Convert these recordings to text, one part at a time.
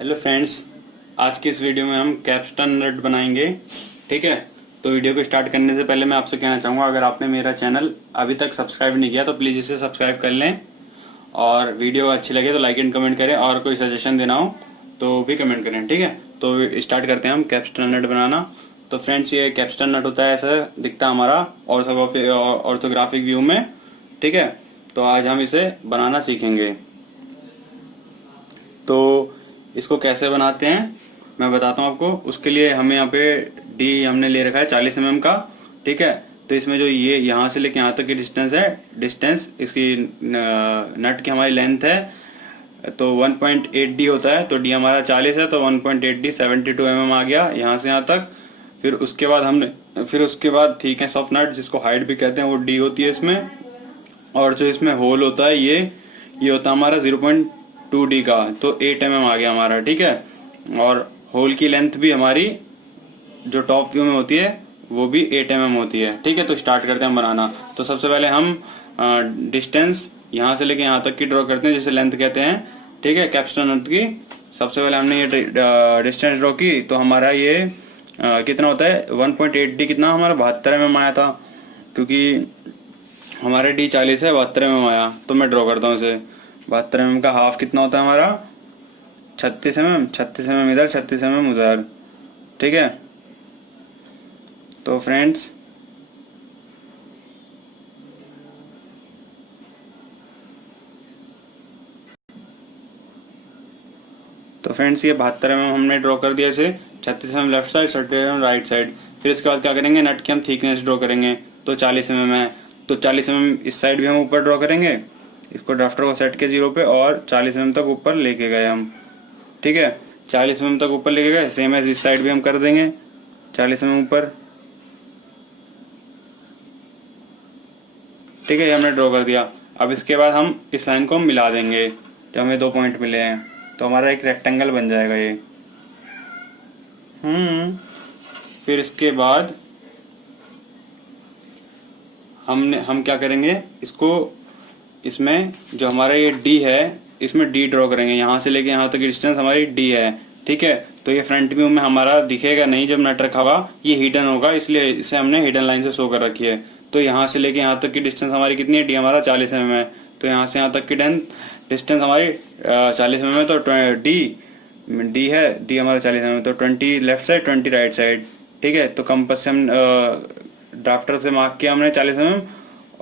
Hello friends, आज की इस वीडियो में हम कैप्स्टन नट बनाएंगे। ठीक है, तो वीडियो को स्टार्ट करने से पहले मैं आपसे कहना चाहूँगा, अगर आपने मेरा चैनल अभी तक सब्सक्राइब नहीं किया तो प्लीज़ इसे सब्सक्राइब कर लें, और वीडियो अच्छी लगे तो लाइक एंड कमेंट करें, और कोई सजेशन देना हो तो भी कमेंट करें। ठीक है, तो स्टार्ट करते हैं हम कैप्स्टन नट बनाना। तो फ्रेंड्स, ये कैप्स्टन नट होता है, ऐसा दिखता है हमारा ऑर्थोग्राफिक व्यू में। ठीक है, तो आज हम इसे बनाना सीखेंगे। तो इसको कैसे बनाते हैं मैं बताता हूँ आपको। उसके लिए हमें यहाँ पे डी हमने ले रखा है 40 mm का। ठीक है, तो इसमें जो ये यहाँ से लेके यहाँ तक की डिस्टेंस है, डिस्टेंस इसकी नट की हमारी लेंथ है तो 1.8 डी होता है। तो डी हमारा 40 है तो 1.8 डी 72 mm आ गया यहाँ से यहाँ तक। फिर उसके बाद थिकनेस ऑफ नट, जिसको हाइट भी कहते हैं, वो डी होती है इसमें। और जो इसमें होल होता है ये होता है हमारा 0.2 डी का, तो 8 mm आ गया हमारा। ठीक है, और होल की लेंथ भी हमारी जो टॉप व्यू में होती है वो भी 8 mm होती है। ठीक है, तो स्टार्ट करते हैं हम बनाना। तो सबसे पहले हम डिस्टेंस यहाँ से लेके यहाँ तक की ड्रॉ करते हैं, जिसे लेंथ कहते हैं। ठीक है, कैप्स्टन नट की सबसे पहले हमने ये डिस्टेंस ड्रॉ की, तो हमारा ये कितना होता है 1.8 डी, कितना हमारा 72 mm आया था, क्योंकि हमारे डी 40 है, 72 mm आया। तो मैं ड्रॉ करता हूँ इसे। 72 mm का हाफ कितना होता है हमारा 36 mm, 36 mm इधर, 36 mm उधर। ठीक है, तो फ्रेंड्स ये 72 mm हमने ड्रॉ कर दिया इसे। 36 mm left side, 36 mm right side. फिर इसके बाद क्या करेंगे, नट की हम थिकनेस ड्रॉ करेंगे। तो 40 mm है, तो 40 mm इस साइड भी हम ऊपर ड्रॉ करेंगे। इसको ड्राफ्टर को सेट के 0 पे, और 40 mm तक ऊपर लेके गए हम। ठीक है, 40 mm तक ऊपर लेके गए। सेम एज इस साइड भी हम कर देंगे 40 mm ऊपर। ठीक है, ये हमने ड्रॉ कर दिया। अब इसके बाद हम इस लाइन को मिला देंगे, जो हमें 2 पॉइंट मिले हैं, तो हमारा एक रेक्टेंगल बन जाएगा ये। फिर इसके बाद हम क्या करेंगे, इसमें जो हमारा ये डी है, इसमें डी ड्रॉ करेंगे। यहाँ से लेके यहाँ तक की डिस्टेंस हमारी डी है। ठीक है, तो ये फ्रंट व्यू में हमारा दिखेगा नहीं जब नट रखा होगा, ये हिडन होगा, इसलिए इसे हमने हिडन लाइन से शो कर रखी है। तो यहाँ से लेके यहाँ तक की डिस्टेंस हमारी कितनी है, डी हमारा 40 mm है। तो यहाँ से यहाँ तक की डिस्टेंस हमारी 40 mm है, तो डी है, डी हमारा 40 mm, तो 20 लेफ्ट साइड, 20 राइट साइड। ठीक है, तो कंपास से हम ड्राफ्टर से मार्क किया हमने 40 mm,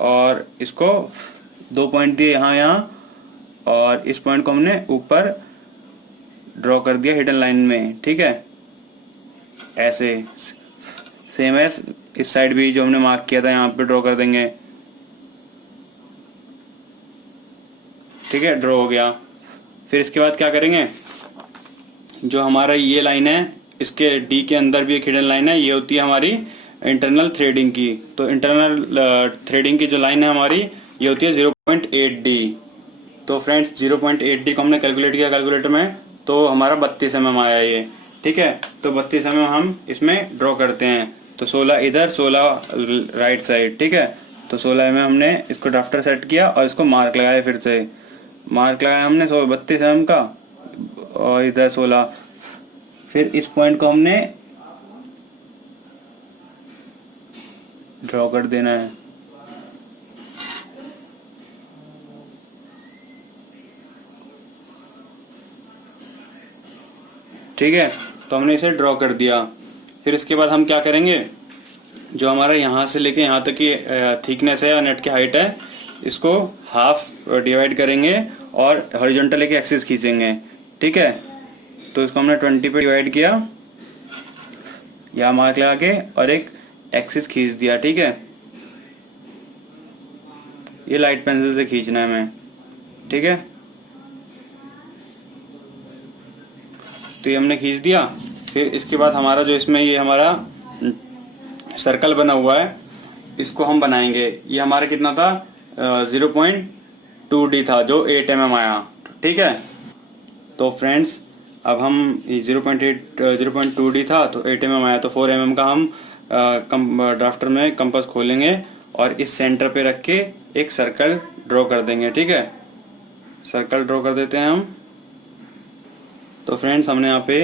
और इसको 2 पॉइंट दिए यहाँ, और इस पॉइंट को हमने ऊपर ड्रॉ कर दिया हिडन लाइन में। ठीक है, ऐसे सेम एज इस साइड भी जो हमने मार्क किया था यहाँ पे ड्रॉ कर देंगे। ठीक है, ड्रॉ हो गया। फिर इसके बाद क्या करेंगे, जो हमारा ये लाइन है, इसके डी के अंदर भी एक हिडन लाइन है, ये होती है हमारी इंटरनल थ्रेडिंग की। तो इंटरनल थ्रेडिंग की जो लाइन है हमारी, ये होती है 0.8 डी। तो फ्रेंड्स 0.8 डी को हमने कैलकुलेट किया कैलकुलेटर में, तो हमारा 32 mm आया ये। ठीक है, तो 32 mm हम इसमें ड्रॉ करते हैं। तो 16 इधर, 16 राइट साइड। ठीक है, तो 16 में हमने इसको ड्राफ्टर सेट किया, और इसको मार्क लगाया। फिर से मार्क लगाया हमने 32 mm का, और इधर 16। फिर इस पॉइंट को हमने ड्रॉ कर देना है। ठीक है, तो हमने इसे ड्रॉ कर दिया। फिर इसके बाद हम क्या करेंगे, जो हमारा यहाँ से लेके यहाँ तक की थिकनेस है या नेट की हाइट है, इसको हाफ डिवाइड करेंगे और हॉरिजॉन्टल एक एक्सिस खींचेंगे। ठीक है, तो इसको हमने 20 पे डिवाइड किया, यहाँ मार्क लगा के, और एक एक्सिस खींच दिया। ठीक है, ये लाइट पेंसिल से खींचना है हमें। ठीक है, तो ये हमने खींच दिया। फिर इसके बाद हमारा जो इसमें ये हमारा सर्कल बना हुआ है, इसको हम बनाएंगे। ये हमारा कितना था 0.2 डी था, जो 8 mm आया। ठीक है, तो फ्रेंड्स अब हम 0.2 डी था तो 8 mm आया, तो 4 mm का हम ड्राफ्टर में कंपास खोलेंगे, और इस सेंटर पे रख के एक सर्कल ड्रॉ कर देंगे। ठीक है, सर्कल ड्रॉ कर देते हैं हम। तो फ्रेंड्स हमने यहाँ पे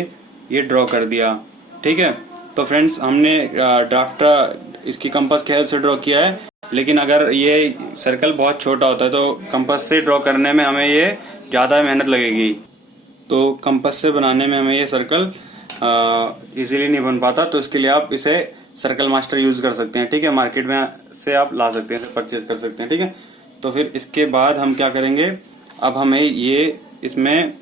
ये ड्रॉ कर दिया। ठीक है, तो फ्रेंड्स हमने ड्राफ्ट इसकी कंपास की हेल्प से ड्रॉ किया है, लेकिन अगर ये सर्कल बहुत छोटा होता है तो कंपास से ड्रॉ करने में हमें ये ज़्यादा मेहनत लगेगी। तो कंपास से बनाने में हमें ये सर्कल इजीली नहीं बन पाता, तो इसके लिए आप इसे सर्कल मास्टर यूज़ कर सकते हैं। ठीक है, मार्केट में से आप ला सकते हैं, इसे परचेज कर सकते हैं। ठीक है, तो फिर इसके बाद हम क्या करेंगे, अब हमें ये इसमें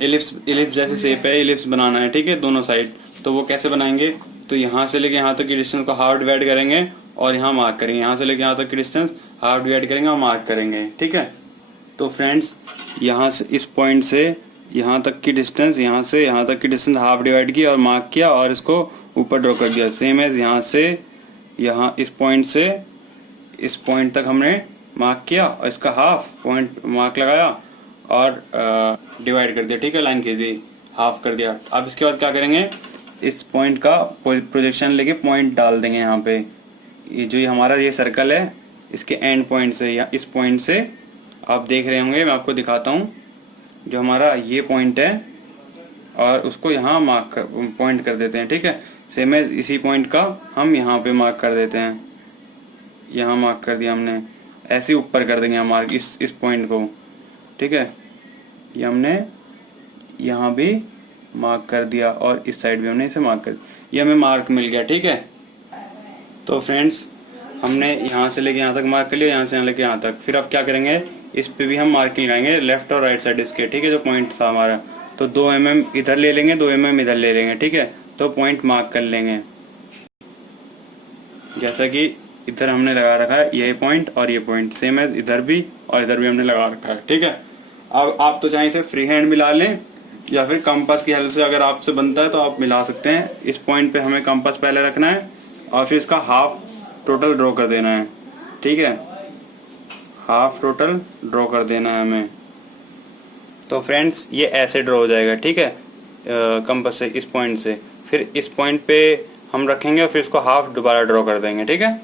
इलिप्स जैसे शेप है, इलिप्स बनाना है। ठीक है, दोनों साइड। तो वो कैसे बनाएंगे, तो यहाँ से लेके यहाँ तक की डिस्टेंस को हाफ डिवाइड करेंगे और यहाँ मार्क करेंगे। यहाँ से लेके यहाँ तक की डिस्टेंस हाफ डिवाइड करेंगे और मार्क करेंगे। ठीक है, तो फ्रेंड्स यहाँ से इस पॉइंट से यहाँ तक की डिस्टेंस, यहाँ से यहाँ तक की डिस्टेंस हाफ डिवाइड की और मार्क किया और इसको ऊपर ड्रॉ कर दिया। सेम एज यहाँ से यहाँ इस पॉइंट से इस पॉइंट तक हमने मार्क किया और इसका हाफ पॉइंट मार्क लगाया और डिवाइड कर दिया। ठीक है, लाइन खींच दी, हाफ कर दिया। अब इसके बाद क्या करेंगे, इस पॉइंट का प्रोजेक्शन लेके पॉइंट डाल देंगे यहाँ पे। ये जो हमारा ये सर्कल है, इसके एंड पॉइंट से या इस पॉइंट से आप देख रहे होंगे, मैं आपको दिखाता हूँ। जो हमारा ये पॉइंट है और उसको यहाँ पॉइंट कर देते हैं। ठीक है, सेम एज इसी पॉइंट का हम यहाँ पे मार्क कर देते हैं। यहाँ मार्क कर दिया हमने, ऐसे ऊपर कर देंगे हम मार्क इस पॉइंट को। ठीक है, ये हमने यहाँ भी मार्क कर दिया और इस साइड भी हमने इसे मार्क कर दिया। ये हमें मार्क मिल गया। ठीक है, तो फ्रेंड्स हमने यहाँ से लेके यहाँ तक मार्क कर लिया, यहाँ से यहाँ लेके यहाँ तक। फिर अब क्या करेंगे, इस पे भी हम मार्किंग लगाएंगे लेफ्ट और राइट साइड इसके। ठीक है, जो पॉइंट था हमारा, तो 2 mm इधर ले लेंगे, 2 mm इधर ले लेंगे। ठीक है, तो पॉइंट मार्क कर लेंगे। जैसा कि इधर हमने लगा रखा है ये पॉइंट और ये पॉइंट, सेम है इधर भी और इधर भी हमने लगा रखा है। ठीक है, अब आप तो चाहे इसे फ्री हैंड मिला लें या फिर कंपास की हेल्प से अगर आपसे बनता है तो आप मिला सकते हैं। इस पॉइंट पे हमें कंपास पहले रखना है और फिर इसका हाफ टोटल ड्रॉ कर देना है। ठीक है, हाफ टोटल ड्रॉ कर देना है हमें। तो फ्रेंड्स ये ऐसे ड्रॉ हो जाएगा। ठीक है, कंपास से इस पॉइंट से, फिर इस पॉइंट पे हम रखेंगे और फिर इसको हाफ दोबारा ड्रॉ कर देंगे। ठीक है,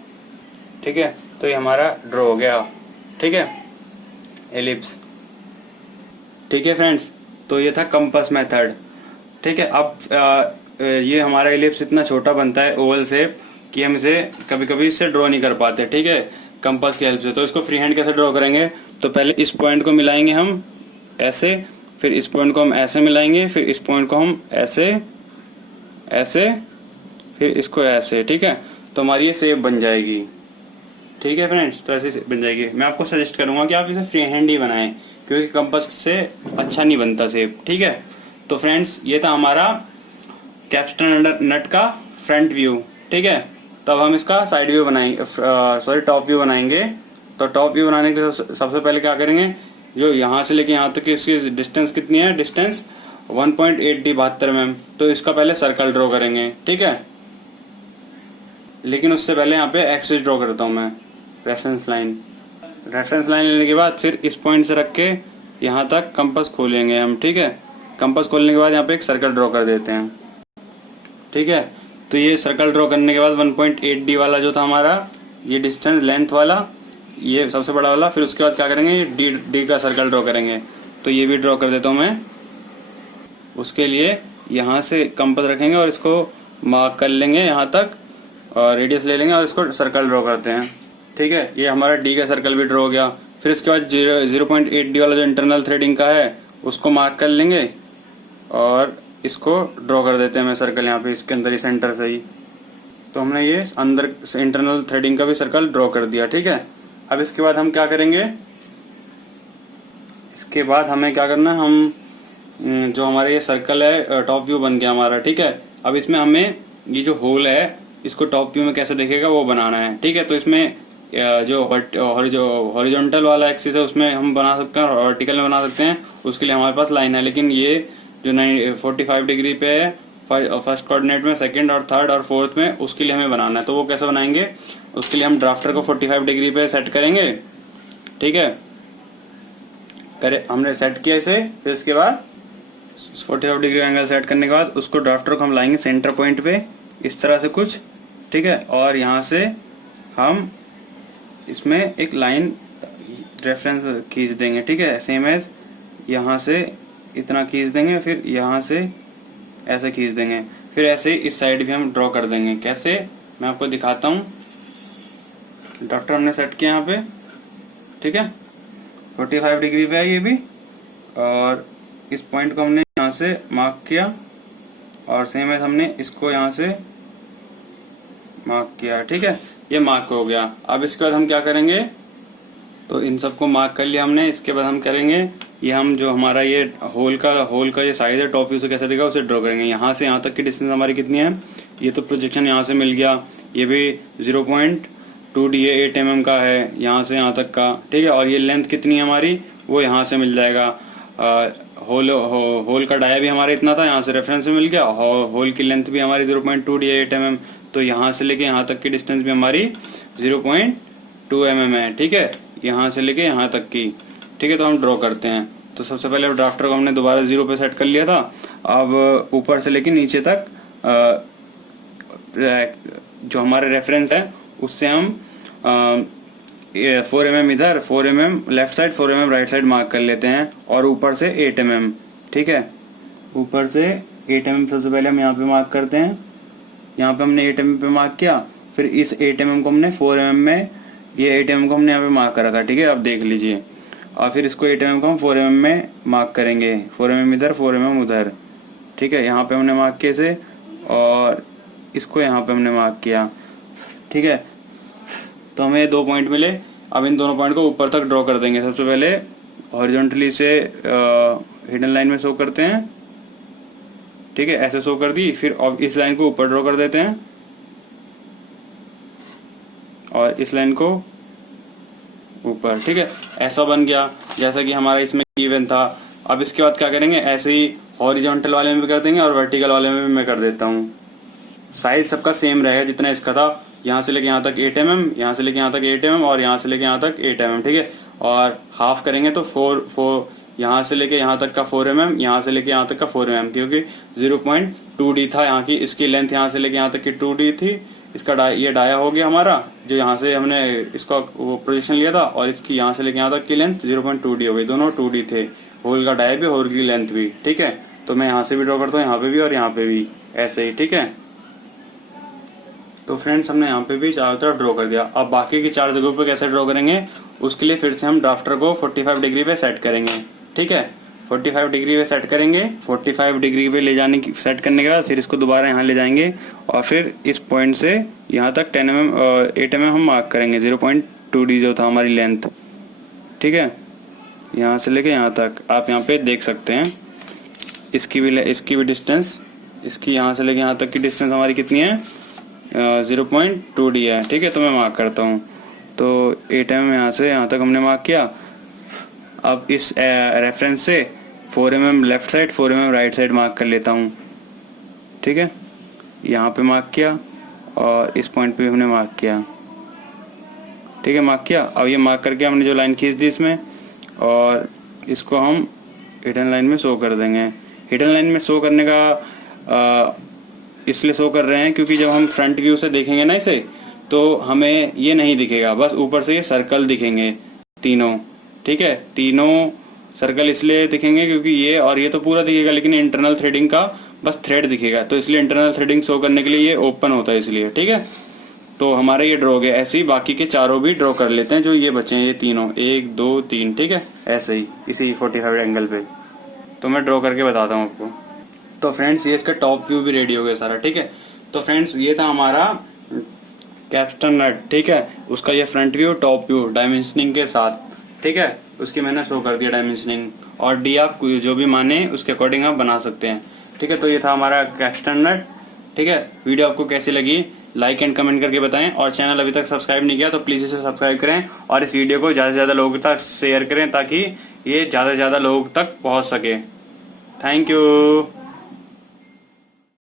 ठीक है, तो ये हमारा ड्रॉ हो गया। ठीक है, एलिप्स। ठीक है फ्रेंड्स, तो ये था कंपास मेथड। ठीक है, अब ये हमारा एलिप्स इतना छोटा बनता है ओवल शेप कि हम इसे कभी कभी इससे ड्रॉ नहीं कर पाते। ठीक है, कंपास की हेल्प से। तो इसको फ्री हैंड कैसे ड्रॉ करेंगे, तो पहले इस पॉइंट को मिलाएंगे हम ऐसे, फिर इस पॉइंट को हम ऐसे मिलाएंगे, फिर इस पॉइंट को हम ऐसे ऐसे, फिर इसको ऐसे। ठीक है, तो हमारी ये शेप बन जाएगी। ठीक है फ्रेंड्स, तो ऐसे बन जाएगी। मैं आपको सजेस्ट करूंगा कि आप इसे फ्री हैंड ही बनाएं, क्योंकि कंपास से अच्छा नहीं बनता शेप। ठीक है, तो फ्रेंड्स ये था हमारा कैप्स्टन नट का फ्रंट व्यू। ठीक है, तब हम इसका साइड व्यू बनाएंगे, सॉरी टॉप व्यू बनाएंगे। तो टॉप व्यू बनाने के लिए सबसे पहले क्या करेंगे, जो यहाँ से लेके यहाँ तक की इसकी डिस्टेंस कितनी है, डिस्टेंस 1.8D 72 mm। तो इसका पहले सर्कल ड्रॉ करेंगे। ठीक है, लेकिन उससे पहले यहाँ पे एक्सिस ड्रॉ करता हूँ मैं, रेफरेंस लाइन। रेफरेंस लाइन लेने के बाद फिर इस पॉइंट से रख के यहाँ तक कंपास खोलेंगे हम। ठीक है, कंपास खोलने के बाद यहाँ पे एक सर्कल ड्रॉ कर देते हैं। ठीक है, तो ये सर्कल ड्रॉ करने के बाद 1.8D वाला जो था हमारा, ये डिस्टेंस लेंथ वाला, ये सबसे बड़ा वाला। फिर उसके बाद क्या करेंगे, डी का सर्कल ड्रॉ करेंगे। तो ये भी ड्रॉ कर देता हूँ मैं। उसके लिए यहाँ से कंपास रखेंगे और इसको मार्क कर लेंगे यहाँ तक और रेडियस ले लेंगे और इसको सर्कल ड्रॉ करते हैं। ठीक है, ये हमारा डी का सर्कल भी ड्रॉ हो गया। फिर इसके बाद 0.8D वाला जो इंटरनल थ्रेडिंग का है उसको मार्क कर लेंगे और इसको ड्रॉ कर देते हैं मैं सर्कल यहाँ पे इसके अंदर ही सेंटर से ही। तो हमने ये अंदर इंटरनल थ्रेडिंग का भी सर्कल ड्रॉ कर दिया। ठीक है, अब इसके बाद हम क्या करेंगे, इसके बाद हमें क्या करना है, हम जो हमारा ये सर्कल है टॉप व्यू बन गया हमारा। ठीक है, अब इसमें हमें ये जो होल है इसको टॉप व्यू में कैसे दिखेगा वो बनाना है। ठीक है, तो इसमें जो हॉरिजॉन्टल वाला एक्सिस है उसमें हम बना सकते हैं और वर्टिकल में बना सकते हैं। उसके लिए हमारे पास लाइन है, लेकिन ये जो 45 डिग्री पे है फर्स्ट कोऑर्डिनेट में, सेकंड और थर्ड और फोर्थ में, उसके लिए हमें बनाना है। तो वो कैसे बनाएंगे, उसके लिए हम ड्राफ्टर को 45 डिग्री पे सेट करेंगे। ठीक है, हमने सेट किया इसे। फिर इसके बाद 45 डिग्री एंगल सेट करने के बाद उसको ड्राफ्टर को हम लाएंगे सेंटर पॉइंट पे इस तरह से कुछ। ठीक है, और यहाँ से हम इसमें एक लाइन रेफरेंस खींच देंगे। ठीक है, सेम एज यहाँ से इतना खींच देंगे, फिर यहाँ से ऐसे खींच देंगे, फिर ऐसे इस साइड भी हम ड्रॉ कर देंगे। कैसे, मैं आपको दिखाता हूँ। ड्राफ्टर हमने सेट किया यहाँ पे, ठीक है, 45 डिग्री पे है ये भी, और इस पॉइंट को हमने यहाँ से मार्क किया, और सेम है हमने इसको यहाँ से मार्क किया, ठीक है, ये मार्क हो गया। अब इसके बाद हम क्या करेंगे, तो इन सबको मार्क कर लिया हमने। इसके बाद हम करेंगे, ये हम जो हमारा ये होल का ये साइज है टॉप व्यू से कैसे दिखा उसे ड्रॉ करेंगे। यहाँ से यहाँ तक की डिस्टेंस हमारी कितनी है, ये तो प्रोजेक्शन यहाँ से मिल गया, ये भी 0.2 DA 8 mm का है यहाँ से यहाँ तक का, ठीक है। और ये लेंथ कितनी है हमारी, वो यहाँ से मिल जाएगा। होल का डाया भी हमारा इतना था, यहाँ से रेफरेंस में मिल गया। होल की लेंथ भी हमारी 0.2 DA 8 mm, तो यहाँ से लेके यहाँ तक की डिस्टेंस भी हमारी 0.2 mm है, ठीक है, यहाँ से लेके यहाँ तक की, ठीक है। तो हम ड्रॉ करते हैं। तो सबसे पहले ड्राफ्टर को हमने दोबारा 0 पे सेट कर लिया था। अब ऊपर से लेके नीचे तक जो हमारे रेफरेंस है उससे हम 4 mm इधर, 4 mm left side, 4 mm right side mark कर लेते हैं, और ऊपर से 8 mm, ठीक है, ऊपर से 8 mm सबसे पहले हम यहाँ पे मार्क करते हैं। यहाँ पे हमने 8 mm पे मार्क किया, फिर इस 8 mm को हमने 4 mm में, ये 8 mm को हमने यहाँ पे मार्क करा था, ठीक है, अब देख लीजिए। और फिर इसको 8 mm को हम 4 mm में मार्क करेंगे, 4 mm इधर, 4 mm उधर, ठीक है। यहाँ पे हमने मार्क किया इसे, और इसको यहाँ पे हमने मार्क किया, ठीक है। तो हमें 2 पॉइंट मिले। अब इन दोनों पॉइंट को ऊपर तक ड्रॉ कर देंगे। सबसे पहले हॉरिजॉन्टली से हिडन लाइन में शो करते हैं, ठीक है, ऐसे शो कर दी। फिर इस लाइन को ऊपर ड्रॉ कर देते हैं, और इस लाइन को ऊपर, ठीक है, ऐसा बन गया जैसा कि हमारा इसमें गिवन था। अब इसके बाद क्या करेंगे, ऐसे ही हॉरिजॉन्टल वाले में भी कर देंगे, और वर्टिकल वाले में भी मैं कर देता हूँ। साइज सबका सेम रहेगा जितना इसका था, यहाँ से लेके यहाँ तक 8 mm, यहाँ से लेके यहाँ तक 8 mm, और यहाँ से लेके यहाँ तक 8 mm, ठीक है। और हाफ करेंगे तो 4 यहाँ से लेके यहाँ तक का 4 mm, यहाँ से लेके यहाँ तक का 4 mm, क्योंकि 0.2D था यहाँ की, इसकी लेंथ यहाँ से लेके यहाँ तक की 2D थी। इसका ये डाया हो गया हमारा, जो यहाँ से हमने इसका पोजीशन लिया था, और इसकी यहाँ से लेके यहाँ तक की लेंथ 0.2D हो गई, दोनों 2D थे। होल का डाया भी, होल की लेंथ भी, ठीक है। तो मैं यहाँ से भी ड्रॉ करता हूँ, यहाँ पे भी और यहाँ पे भी, ऐसे ही, ठीक है। तो फ्रेंड्स हमने यहाँ पे भी चारों तरफ ड्रॉ कर दिया। अब बाकी की 4 जगहों पे कैसे ड्रॉ करेंगे, उसके लिए फिर से हम ड्राफ्टर को 45 डिग्री पे सेट करेंगे, ठीक है। 45 डिग्री पे सेट करेंगे। 45 डिग्री पे ले जाने की सेट करने के बाद फिर इसको दोबारा यहाँ ले जाएंगे, और फिर इस पॉइंट से यहाँ तक 10 mm 8 mm हम मार्क करेंगे, 0.2D जो था हमारी लेंथ, ठीक है। यहाँ से लेके यहाँ तक आप यहाँ पे देख सकते हैं, इसकी भी डिस्टेंस, इसकी यहाँ से लेके यहाँ तक की डिस्टेंस हमारी कितनी है, 0.2D है, ठीक है। तो मैं मार्क करता हूँ। तो 8 mm यहाँ से यहाँ तक हमने मार्क किया। अब इस रेफरेंस से 4 mm left side, 4 mm right side mark कर लेता हूँ, ठीक है। यहाँ पे मार्क किया, और इस पॉइंट पे हमने मार्क किया, ठीक है, मार्क किया। अब ये मार्क करके हमने जो लाइन खींच दी इसमें, और इसको हम हिडन लाइन में शो कर देंगे। हिडन लाइन में शो करने का इसलिए शो कर रहे हैं क्योंकि जब हम फ्रंट व्यू से देखेंगे ना इसे, तो हमें ये नहीं दिखेगा, बस ऊपर से ये सर्कल दिखेंगे तीनों, ठीक है। तीनों सर्कल इसलिए दिखेंगे क्योंकि ये और ये तो पूरा दिखेगा, लेकिन इंटरनल थ्रेडिंग का बस थ्रेड दिखेगा, तो इसलिए इंटरनल थ्रेडिंग शो करने के लिए ये ओपन होता है, इसलिए, ठीक है। तो हमारे ये ड्रॉ हो गए। ऐसे ही बाकी के चारों भी ड्रॉ कर लेते हैं, जो ये बचे हैं ये तीनों, 1 2 3, ठीक है, ऐसे ही इसी 45 एंगल पे। तो मैं ड्रॉ करके बताता हूँ आपको। तो फ्रेंड्स ये इसका टॉप व्यू भी रेडी हो गया सारा, ठीक है। तो फ्रेंड्स ये था हमारा कैप्स्टन नट, ठीक है, उसका ये front view, top view dimensioning के साथ, ठीक है, उसकी मैंने शो कर दिया डायमेंशनिंग, और डी आप जो भी माने उसके अकॉर्डिंग आप बना सकते हैं, ठीक है। तो ये था हमारा कैप्स्टन नट, ठीक है। वीडियो आपको कैसी लगी लाइक एंड कमेंट करके बताएं, और चैनल अभी तक सब्सक्राइब नहीं किया तो प्लीज़ इसे सब्सक्राइब करें, और इस वीडियो को ज़्यादा से ज़्यादा लोगों तक शेयर करें ताकि ये ज़्यादा से ज़्यादा लोगों तक पहुँच सके। Thank you.